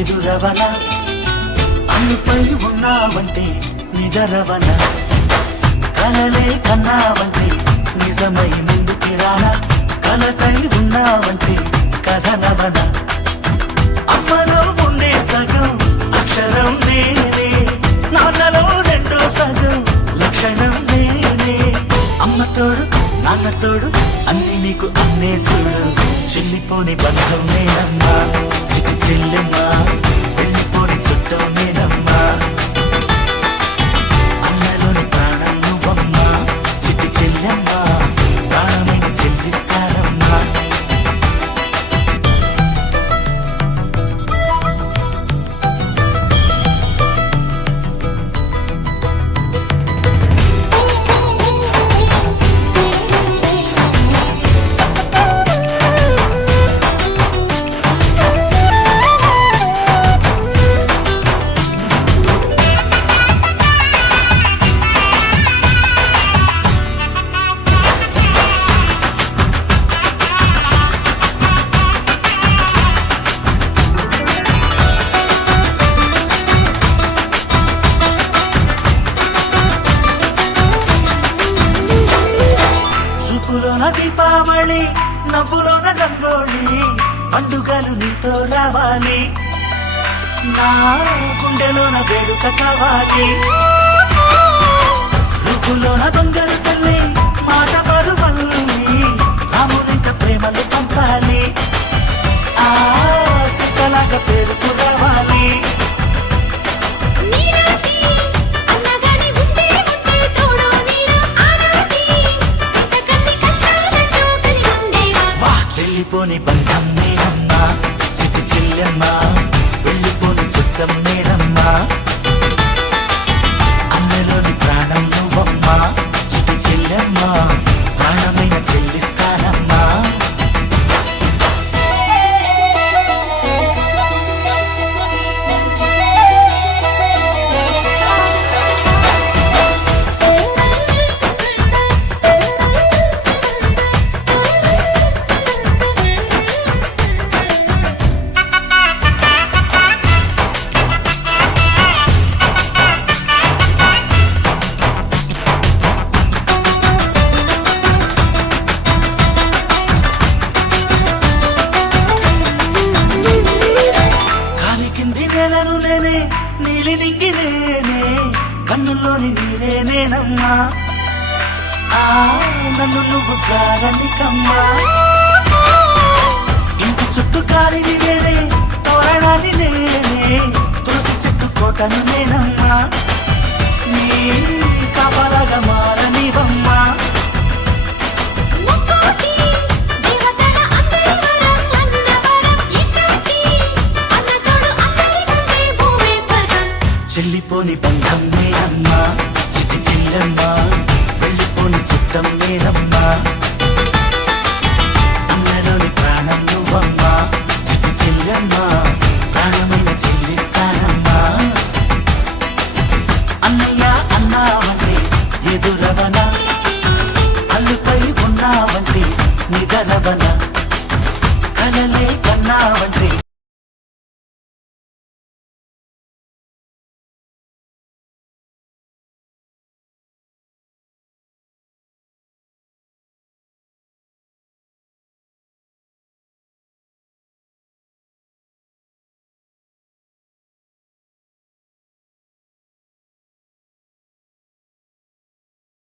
ఎదురవన అన్నిపై ఉన్నావంటే నిదరవన కలలే కన్నావంటే నిజమై ముందుకి రానా కలకై ఉన్నావంటే కథనవన అమ్మలో ఉండే సగం అక్షరం నేనే నాన్నలో రెండో సగం లక్షణం నేనే అమ్మ తోడు నాన్న తోడు అన్ని నీకు అన్నే చూడు చెల్లిపోని బంధం నేనమ్మా చిటి చెల్లెమ్మా వెళ్ళిపోని చుట్టం నేనమ్మా అన్నలోని ప్రాణం నువ్వమ్మా చిటి చెల్లెమ్మా ప్రాణమైన చెల్లిస్తానమ్మా చూపులోన దీపావళి నవ్వులోన రంగోళి పండుగలు నీతో రావాలి నా గుండెలోన వేడుక కావాలి రూపులోన దొంగలు తల్లి మాట పరువల్లి రామునింట ప్రేమలు పంచాలి ఆ సీతలాగా పేరుకు రావాలి వెళ్ళిపోని బంధం నేనమ్మా చిట్టి చెల్లెమ్మా వెళ్ళిపోని చుట్టం నేనమ్మా అన్నలోని ప్రాణం నువ్వమ్మా చిట్టి చెల్లెమ్మా ప్రాణమైన చెల్లిస్తానమ్మా నేలను నేనే నీలి నింగి నేనే కన్నుల్లోని నీరే నేనమ్మా ఆ నన్ను నువ్వు జారనికమ్మా ఇంటి చుట్టూ కాలిని నేనే తోరణాన్ని నేనే తులసి చెట్టు కోటను నేనమ్మా నీ కాపలాగా మారనివమ్మా చెల్లిపోని బంధం నేనమ్మా చిట్టి చెల్లెమ్మా వెళ్ళిపోని చుట్టం నేనమ్మా అన్నలోని ప్రాణం నువ్వమ్మా చిట్టి చెల్లెమ్మా ప్రాణమైన చెల్లిస్తానమ్మా అన్నయ్య అన్నావంటే ఎదురవన అల్లుపై ఉన్నావంటే నిదరవన కలలే కన్నావంటే